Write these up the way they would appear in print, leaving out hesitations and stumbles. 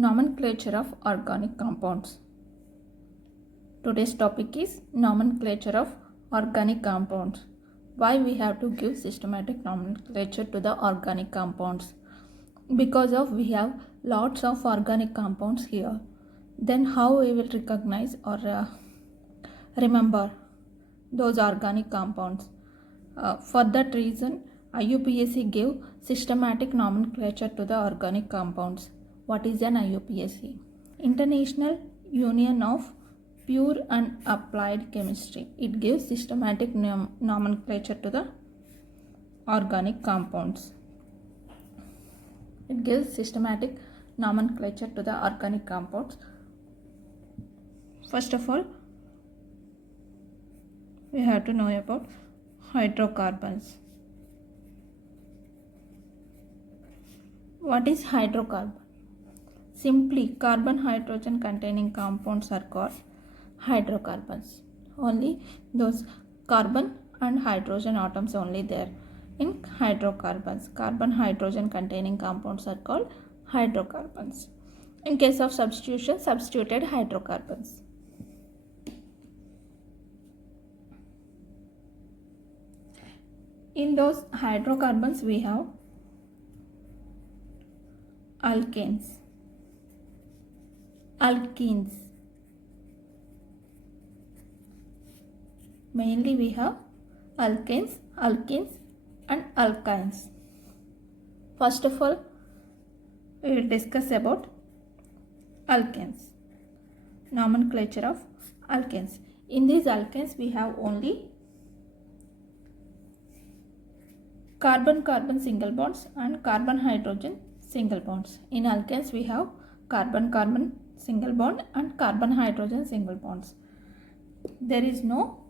Nomenclature of organic compounds. Today's topic is nomenclature of organic compounds. Why we have to give systematic nomenclature to the organic compounds? Because of we have lots of organic compounds here. Then how we will recognize or remember those organic compounds? For that reason, IUPAC gave systematic nomenclature to the organic compounds. What is an IUPAC? International Union of Pure and Applied Chemistry. It gives systematic nomenclature to the organic compounds. It gives systematic nomenclature to the organic compounds. First of all, we have to know about hydrocarbons. What is hydrocarbon? Simply, carbon hydrogen containing compounds are called hydrocarbons. Only those carbon and hydrogen atoms only there in hydrocarbons. Carbon hydrogen containing compounds are called hydrocarbons. In case of substitution, substituted hydrocarbons. In those hydrocarbons we have alkanes, alkenes. Mainly we have alkanes, alkenes and alkynes. First of all, we will discuss about alkanes. Nomenclature of alkanes. In these alkanes we have only carbon-carbon single bonds and carbon-hydrogen single bonds. In alkanes we have carbon-carbon single bond and carbon-hydrogen single bonds. There is no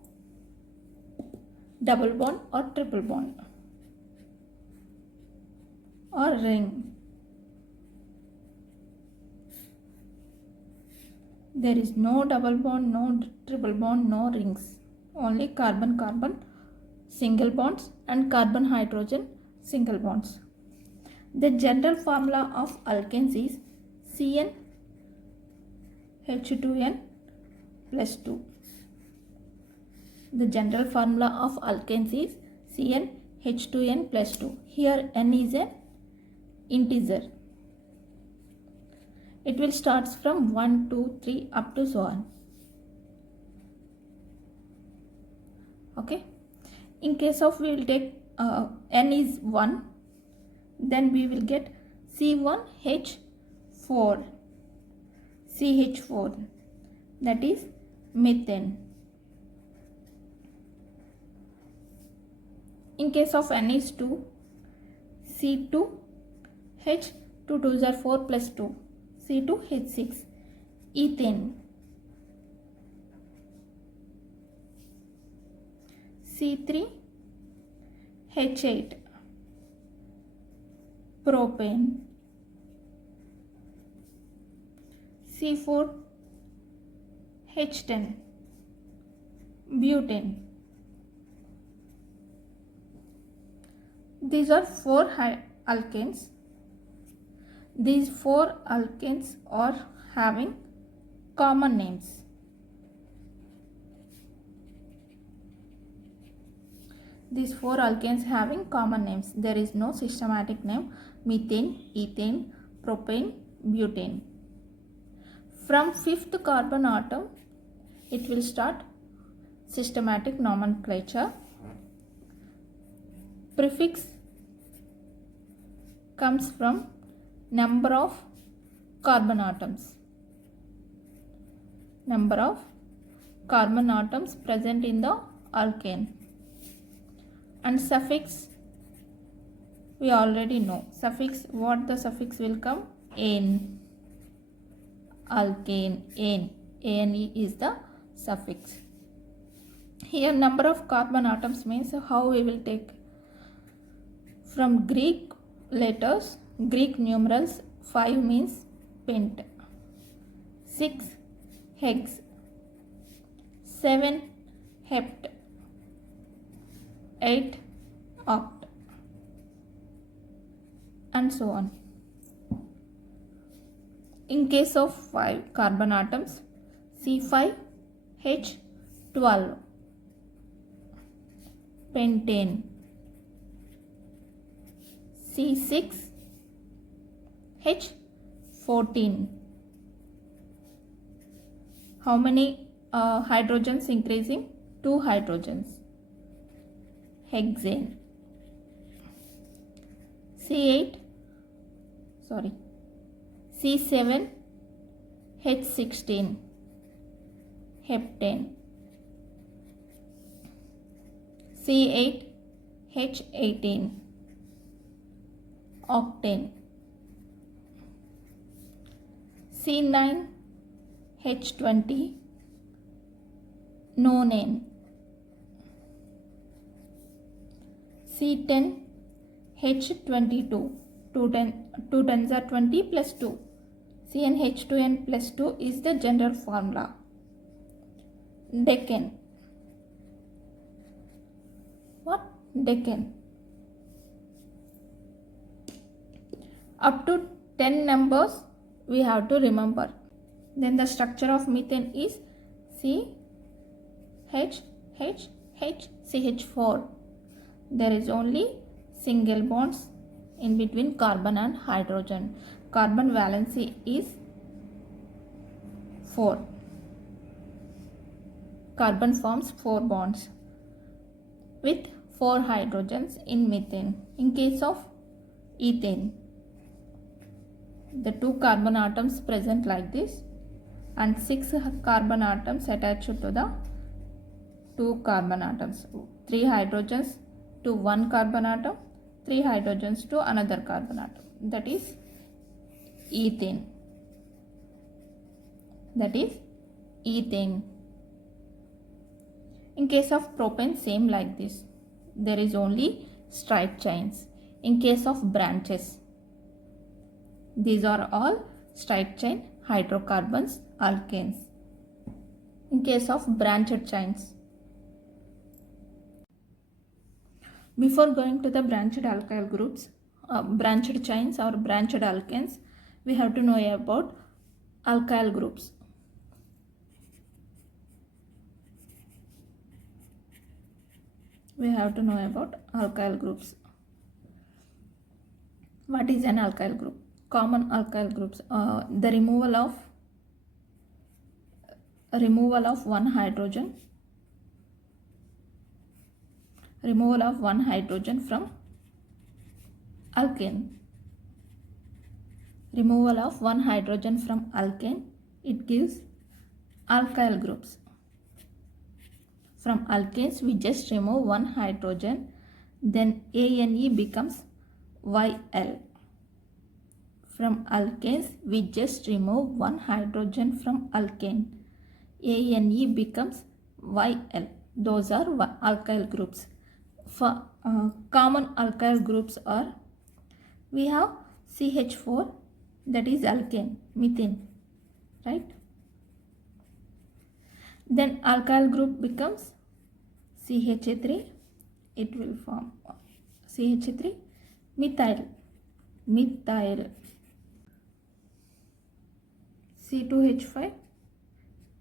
double bond or triple bond or ring. There is no double bond, no triple bond, no rings. Only carbon-carbon single bonds and carbon-hydrogen single bonds. The general formula of alkanes is CnH2n plus 2. The general formula of alkanes is CnH2n plus 2. Here n is an integer. It will start from 1, 2, 3 up to so on. Okay. In case of we will take n is 1, then we will get C1H4, CH4, that is methane. In case of n is 2, C2H, 2 2s are 4 plus 2, C2H6, ethane. C3H8, propane. C4H10, butane. These are 4 alkanes. These 4 alkanes are having common names. These 4 alkanes having common names. There is no systematic name: methane, ethane, propane, butane. From 5th carbon atom, it will start systematic nomenclature. Prefix comes from number of carbon atoms. Number of carbon atoms present in the alkane. And suffix, we already know. Suffix, what the suffix will come? Ane. Alkane, ane. Ane is the suffix. Here number of carbon atoms means how we will take. From Greek letters, Greek numerals, 5 means pent, 6 hex, 7 hept, 8 oct, and so on. In case of 5 carbon atoms, C5H12 pentane, C6H14. How many hydrogens increasing? 2 hydrogens. Hexane. C7H16 heptane. C8H18 octane. C9H20 nonane. C10H22 2 tens are 20 plus 2. CnH2n plus 2 is the general formula. Decane. What? Decane. Up to 10 numbers we have to remember. Then the structure of methane is CH4. There is only single bonds in between carbon and hydrogen. Carbon valency is 4. Carbon forms 4 bonds with 4 hydrogens in methane. In case of ethane, the 2 carbon atoms present like this and 6 carbon atoms attached to the 2 carbon atoms. 3 hydrogens to 1 carbon atom, 3 hydrogens to another carbon atom. That is ethane. In case of propane, same like this. There is only straight chains. In case of branches, these are all straight chain hydrocarbons, alkanes. In case of branched chains, before going to the branched alkyl groups, branched chains or branched alkanes, we have to know about alkyl groups. What is an alkyl group? Common alkyl groups. The removal of one hydrogen from alkane. It gives alkyl groups. From alkanes we just remove one hydrogen, then ANE becomes YL. From alkanes we just remove one hydrogen from alkane, ANE becomes YL. Those are alkyl groups. For common alkyl groups are, we have CH4, that is alkane, methane, right? Then alkyl group becomes CH3, it will form CH3 methyl, C2H5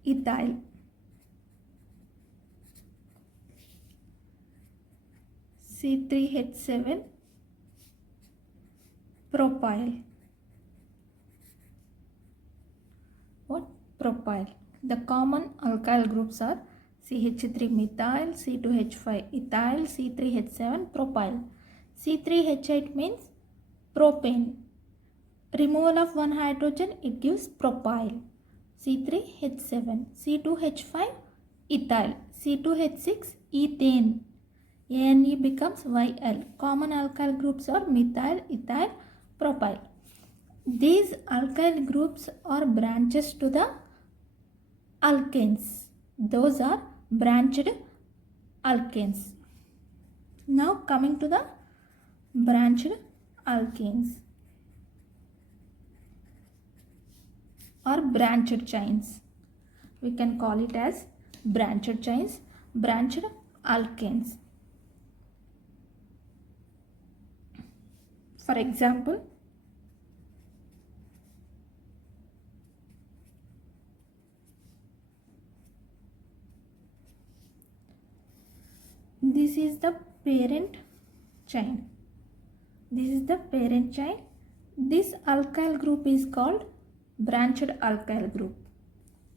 ethyl, C3H7 propyl. What? Propyl. The common alkyl groups are CH3 methyl, C2H5 ethyl, C3H7 propyl. C3H8 means propane. Removal of one hydrogen, it gives propyl. C3H7, C2H5 ethyl, C2H6 ethane, ANE becomes YL. Common alkyl groups are methyl, ethyl, propyl. These alkyl groups are branches to the alkanes. Those are branched alkanes. Now coming to the branched alkanes or branched chains. We can call it as branched chains, branched alkanes. For example, this is the parent chain. This is the parent chain. This alkyl group is called branched alkyl group.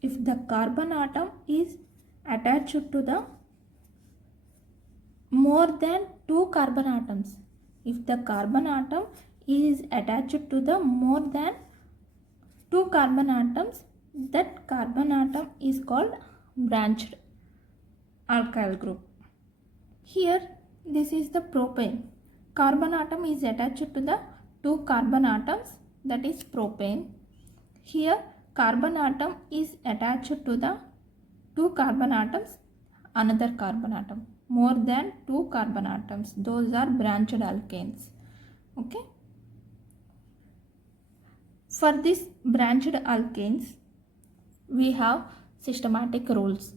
If the carbon atom is attached to the more than 2 carbon atoms, if the carbon atom is attached to the more than 2 carbon atoms, that carbon atom is called branched alkyl group. Here this is the propane. Carbon atom is attached to the 2 carbon atoms, that is propane. Here carbon atom is attached to the 2 carbon atoms, another carbon atom, more than 2 carbon atoms, those are branched alkanes. Okay. For this branched alkanes, we have systematic rules.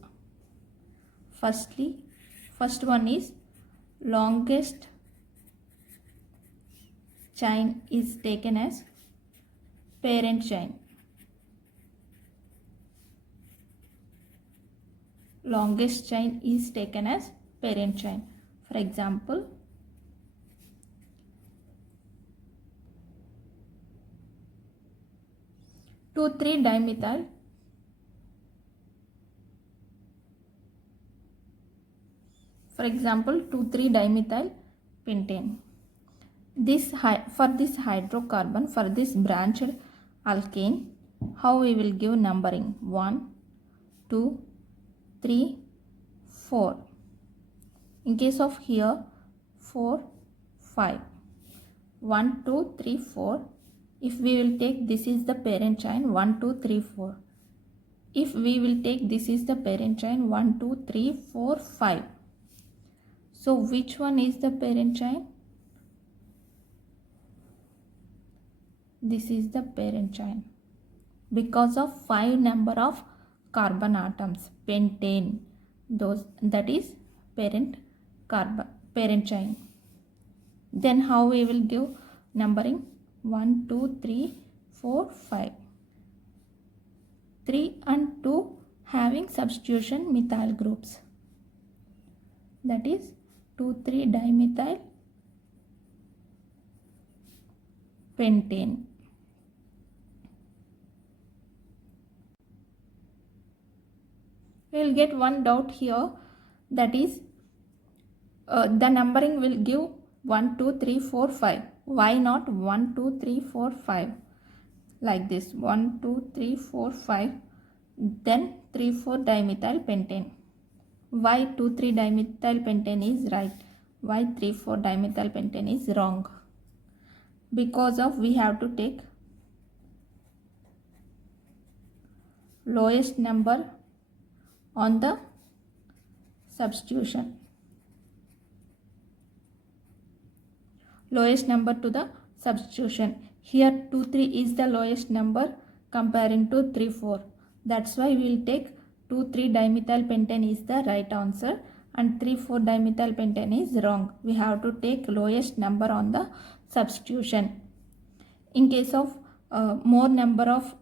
First one is longest chain is taken as parent chain. Longest chain is taken as parent chain. For example, two 3-dimethyl dimethyl pentane. For this hydrocarbon, for this branched alkane, how we will give numbering? 1, 2, 3, 4. In case of here 4, 5. 1, 2, 3, 4. If we will take this is the parent chain 1, 2, 3, 4. If we will take this is the parent chain 1, 2, 3, 4, 5. So which one is the parent chain? This is the parent chain because of 5 number of carbon atoms, pentane, that is parent chain. Then how we will give numbering? 1, 2, 3, 4, 5. 3 and 2 having substitution methyl groups, that is 2,3-dimethyl pentane. We will get one doubt here, that is the numbering will give 1, 2, 3, 4, 5. Why not 1, 2, 3, 4, 5 like this? 1, 2, 3, 4, 5, then 3, 4 dimethyl pentane. Why 2, 3 dimethyl pentane is right? Why 3, 4 dimethyl pentane is wrong? Because of we have to take lowest number on the substitution. Lowest number to the substitution. Here 2, 3 is the lowest number comparing to 3, 4. That's why we will take 2, 3 dimethyl pentane is the right answer and 3, 4 dimethyl pentane is wrong. We have to take lowest number on the substitution. In case of more number of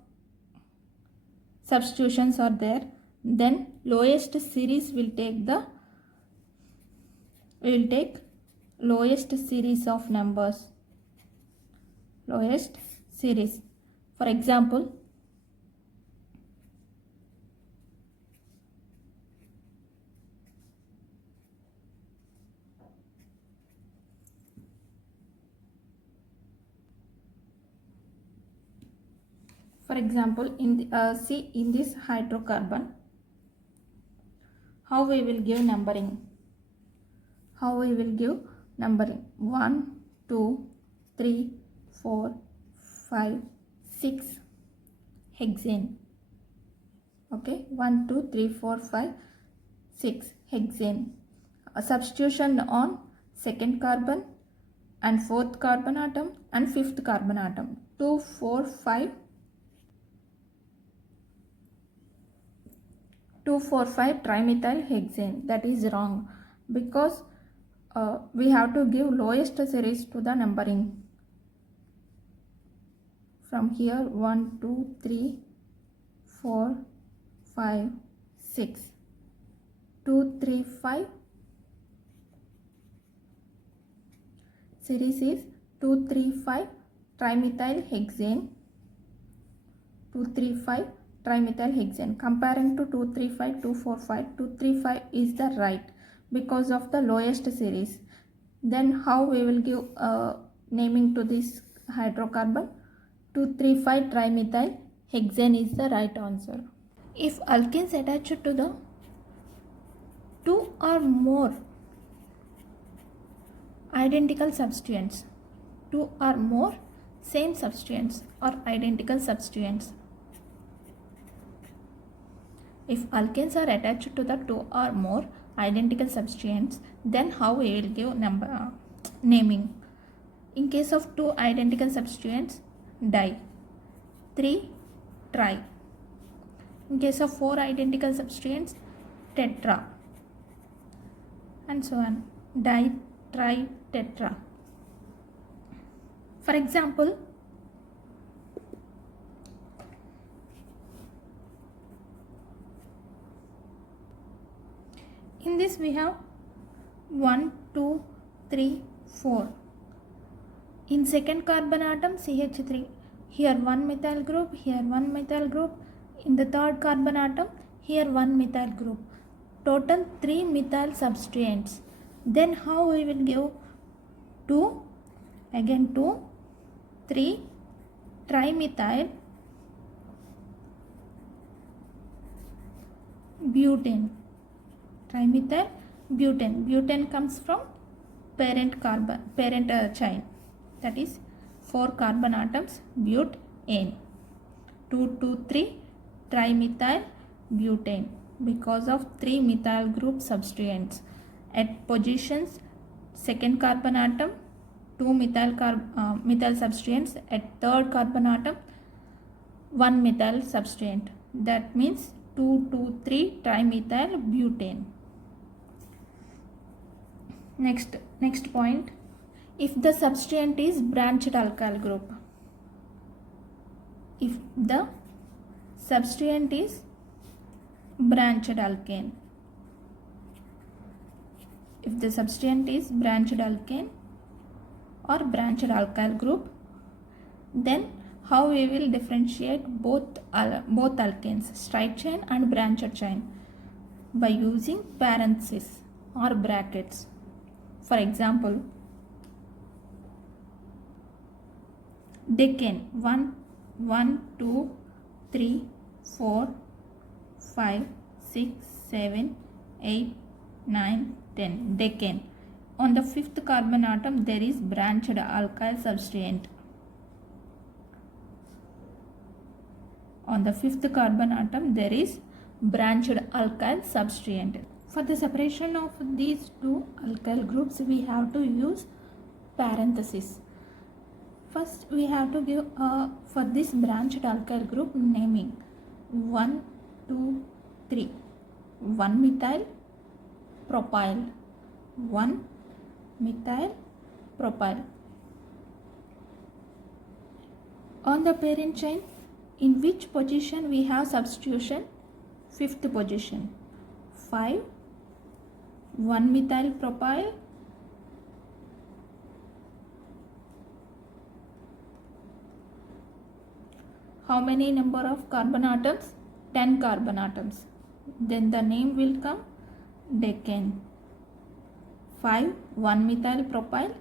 substitutions are there, then lowest series will take lowest series of numbers. Lowest series. For example, in this hydrocarbon, how we will give numbering? 1, 2, 3, 4, 5, 6 hexane. Okay, 1, 2, 3, 4, 5, 6 hexane. A substitution on second carbon and fourth carbon atom and fifth carbon atom. 2, 4, 5. 2,4,5 trimethyl hexane. That is wrong because we have to give lowest series to the numbering. From here 1, 2, 3, 4, 5, 6. 2, 3, 5. series is 235 trimethyl hexane. 235 trimethyl hexane. Comparing to 235, 245, 235 is the right because of the lowest series. Then how we will give naming to this hydrocarbon? 235 trimethyl hexane is the right answer. If alkenes attached to the two or more identical substituents, two or more same substituents or identical substituents. If alkenes are attached to the two or more identical substituents, then how we will give naming? In case of two identical substituents, di. 3 tri. In case of four identical substituents, tetra, and so on. Di, tri, tetra. For example, in this we have 1, 2, 3, 4. In second carbon atom CH3. Here one methyl group, here one methyl group. In the third carbon atom, here one methyl group. Total 3 methyl substituents. Then how we will give 2, again 2, 3 trimethyl butane. Trimethyl butane. Butane comes from parent chain. That is 4 carbon atoms, butane. 2, 2, 3 trimethyl butane because of 3 methyl group substituents. At positions second carbon atom, 2 methyl substituents. At third carbon atom, 1 methyl substituent. That means 2, 2, 3 trimethyl butane. Next point. If the substituent is branched alkyl group. If the substituent is branched alkane. If the substituent is branched alkane or branched alkyl group, then how we will differentiate both alkanes, straight chain and branched chain? By using parentheses or brackets. For example, decane 1, 2, 3, 4, 5, 6, 7, 8, 9, 10. Decane. On the fifth carbon atom there is branched alkyl substituent. On the fifth carbon atom there is branched alkyl substituent. For the separation of these two alkyl groups, we have to use parentheses. First we have to give for this branched alkyl group naming 1, 2, 3. 1 methyl propyl. 1 methyl propyl. On the parent chain, in which position we have substitution? Fifth position. 5, 1 methyl propyl, how many number of carbon atoms? 10 carbon atoms. Then the name will come decane. 5, 1 methyl propyl,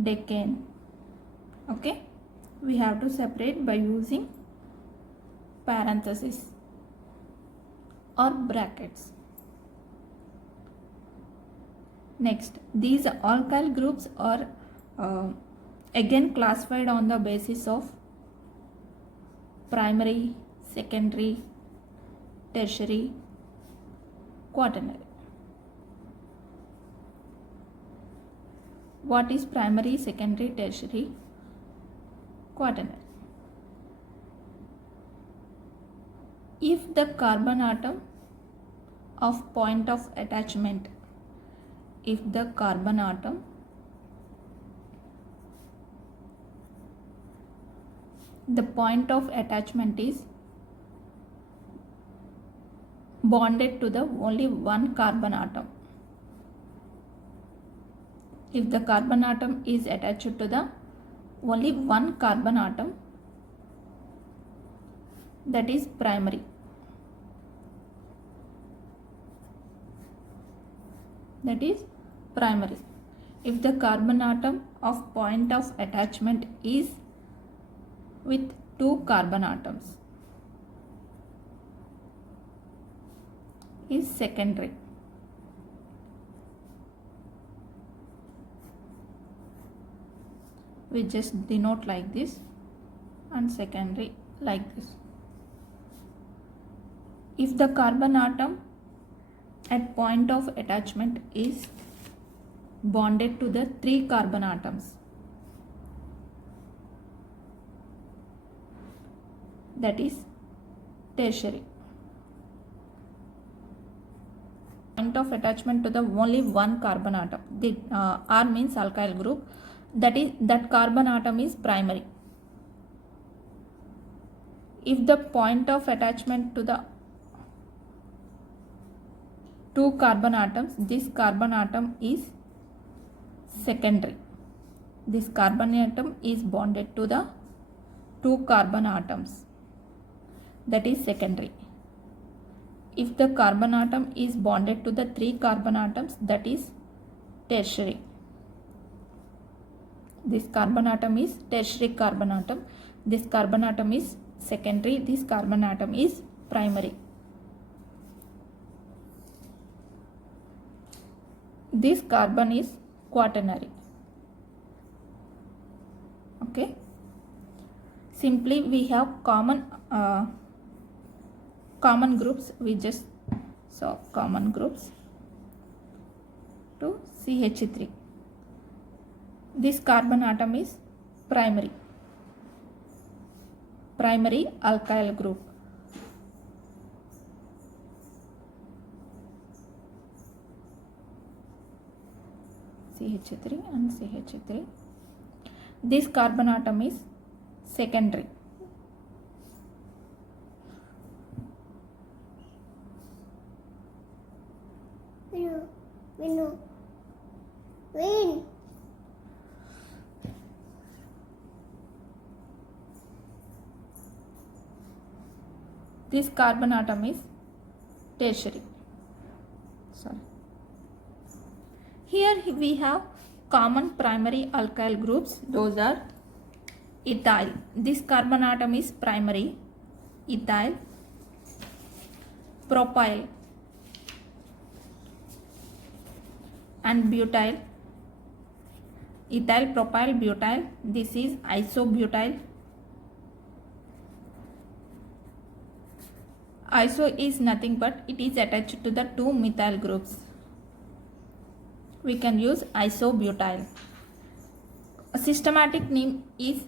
decane. Okay, we have to separate by using parentheses or brackets. Next, these alkyl groups are again classified on the basis of primary, secondary, tertiary, quaternary. What is primary, secondary, tertiary, quaternary? If the carbon atom of point of attachment, if the carbon atom the point of attachment is bonded to the only one carbon atom. if the carbon atom is attached to the only one carbon atom, that is primary. That is primary. If the carbon atom of point of attachment is with two carbon atoms, is secondary. We just denote like this and secondary like this. If the carbon atom at point of attachment is bonded to the three carbon atoms, that is tertiary. Point of attachment to the only one carbon atom, the R means alkyl group, that carbon atom is primary. If the point of attachment to the two carbon atoms, this carbon atom is secondary. This carbon atom is bonded to the two carbon atoms, that is secondary. If the carbon atom is bonded to the three carbon atoms, that is tertiary. This carbon atom is tertiary carbon atom. This carbon atom is secondary. This carbon atom is primary. This carbon is quaternary. Okay. Simply we have common groups. We just saw common groups to CH3. This carbon atom is primary alkyl group. CH3 and CH3. This carbon atom is secondary. This carbon atom is tertiary. Sorry. Here we have common primary alkyl groups. Those are ethyl. This carbon atom is primary. Ethyl. Propyl and butyl. Ethyl, propyl, butyl. This is isobutyl. Iso is nothing but it is attached to the two methyl groups. We can use isobutyl. A systematic name is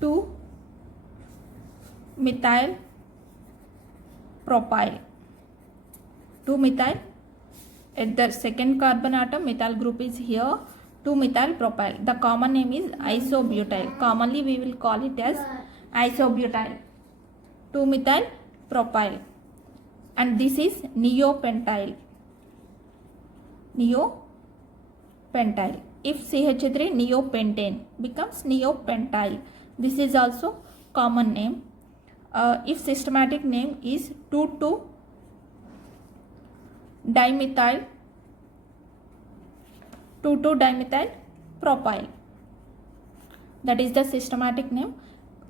2-methyl propyl. 2-methyl at the second carbon atom, methyl group is here. 2-methyl propyl. The common name is isobutyl. Commonly we will call it as isobutyl. 2-methyl propyl. And this is neopentyl. Neopentyl. If CH3, neopentane becomes neopentyl. This is also common name. If systematic name is 2,2-dimethyl propyl. That is the systematic name.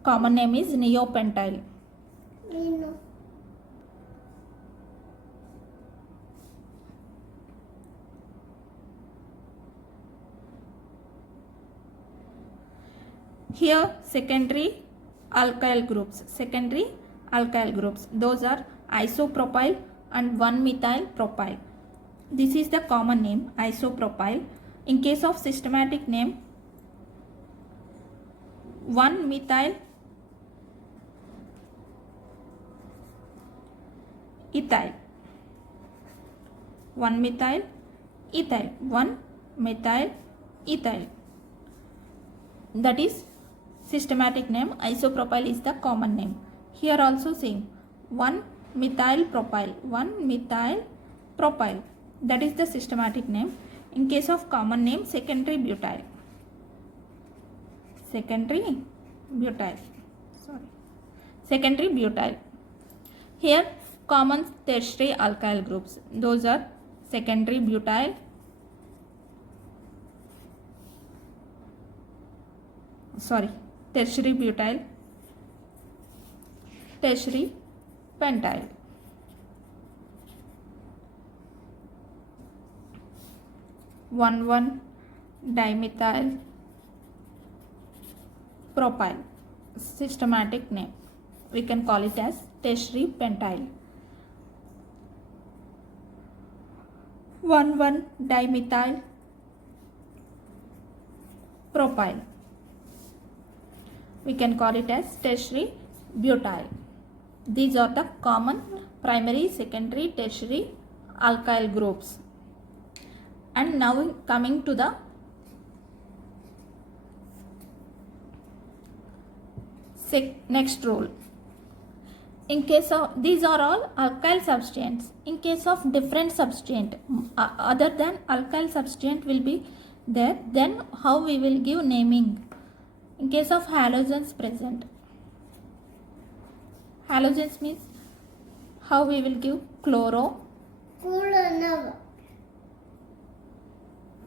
Common name is neopentyl. Here secondary alkyl groups. Those are isopropyl and 1-methyl propyl. This is the common name, isopropyl. In case of systematic name, 1-methyl ethyl. 1-methyl ethyl. That is systematic name. Isopropyl is the common name. Here also same, 1 methyl propyl. 1-methyl propyl. That is the systematic name. In case of common name, secondary butyl. Secondary butyl. Secondary butyl. Here common tertiary alkyl groups. Those are secondary butyl, tertiary butyl, tertiary pentyl. 1,1-dimethyl propyl. Systematic name. We can call it as tertiary pentyl. 1,1-dimethyl propyl. We can call it as tertiary butyl. These are the common primary, secondary, tertiary alkyl groups. And now coming to the next rule. In case of, these are all alkyl substituents. In case of different substituent other than alkyl substituent will be there, then how we will give naming? In case of halogens present, halogens means how we will give?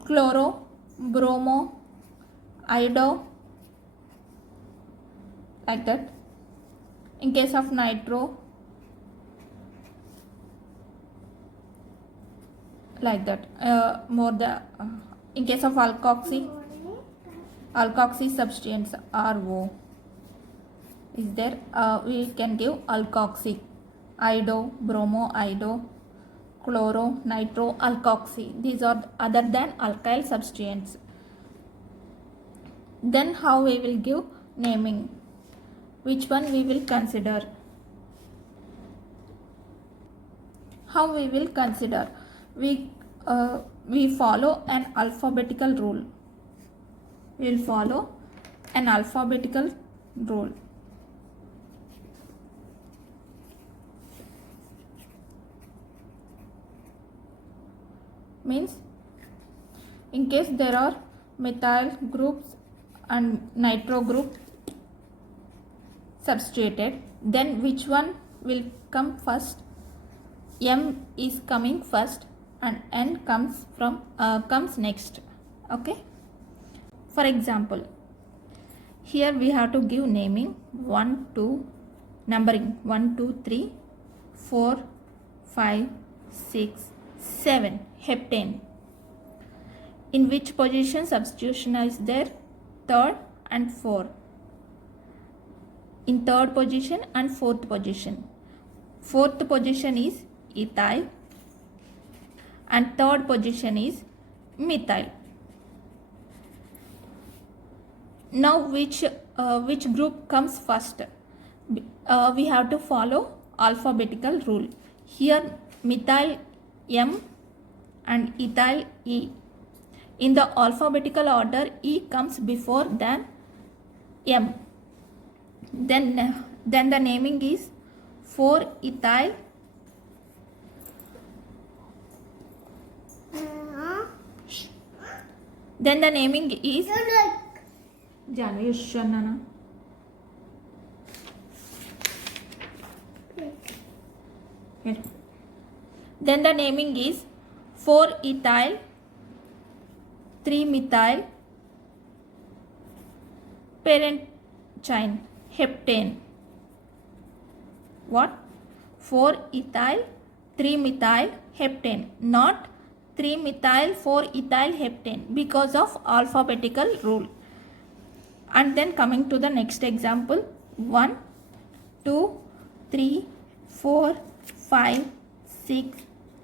Chloro, bromo, iodo, like that. In case of nitro, like that. In case of alkoxy substituents RO is there. We can give alkoxy, iodo, bromo, iodo, chloro, nitro, alkoxy. These are other than alkyl substituents. Then how we will give naming? Which one we will consider? How we will consider? We follow an alphabetical rule. We will follow an alphabetical rule. Means in case there are methyl groups and nitro group substituted, then which one will come first? M is coming first and N comes next. Okay. For example, here we have to give naming 1, 2, numbering 1, 2, 3, 4, 5, 6, 7. Heptane. In which position substitution is there? Third and fourth. In third position and fourth position. Fourth position is ethyl and third position is methyl. Now which group comes first? We have to follow alphabetical rule. Here methyl M and ethyl E. In the alphabetical order, E comes before than M. Then the naming is 4-ethyl then the naming is then the naming is 4-ethyl 3-methyl parent chain heptane. What? 4-ethyl 3-methyl heptane, not 3-methyl 4-ethyl heptane, because of alphabetical rule. And then coming to the next example, 1, 2, 3, 4, 5, 6,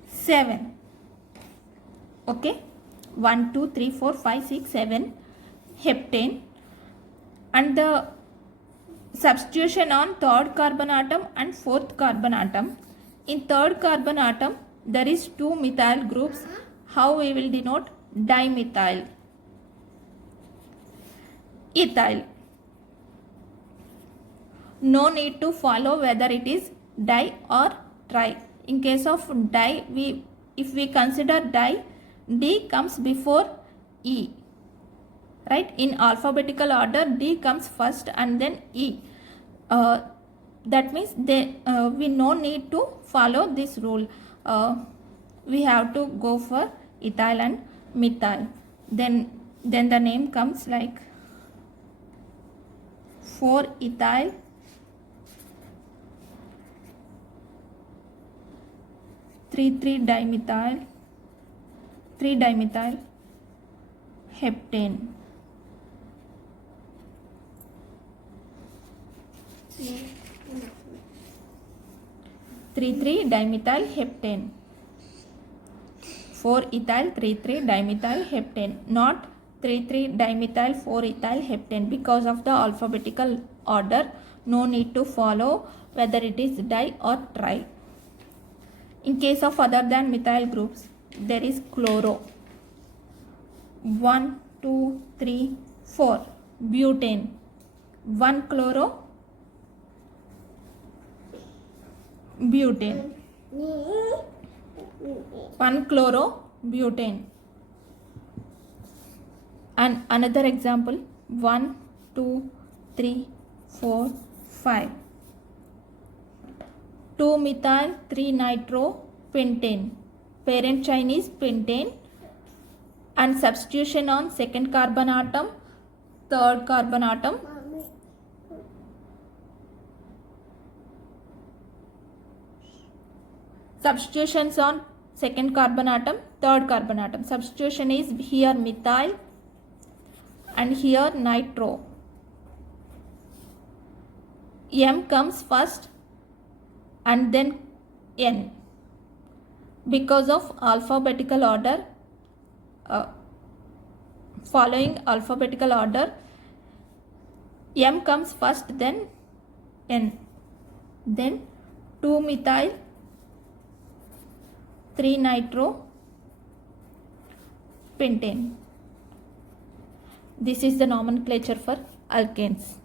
7. Okay, 1, 2, 3, 4, 5, 6, 7 heptane, and the substitution on third carbon atom and fourth carbon atom. In third carbon atom there is 2 methyl groups. How we will denote? Dimethyl. Ethyl. No need to follow whether it is di or tri. In case of di, if we consider di, D comes before E, right? In alphabetical order, D comes first and then E. That means we no need to follow this rule. We have to go for ethyl and methyl. Then the name comes like 4-ethyl (3,3-dimethyl) 3-dimethyl heptane. 3,3-dimethyl heptane. 4-ethyl 3,3-dimethyl heptane, not 3,3-dimethyl 4-ethyl heptane. Because of the alphabetical order, no need to follow whether it is di or tri. In case of other than methyl groups, there is chloro. 1, 2, 3, 4. Butane. 1 chloro butane. 1 chloro butane. And another example, 1, 2, 3, 4, 5. 2-methyl 3-nitro pentane. Parent chain is pentane, and substitution on second carbon atom, third carbon atom. Substitutions on second carbon atom, third carbon atom. Substitution is here methyl and here nitro. M comes first and then N. Because of alphabetical order, following alphabetical order, M comes first, then N. Then 2-methyl 3-nitro pentane. This is the nomenclature for alkanes.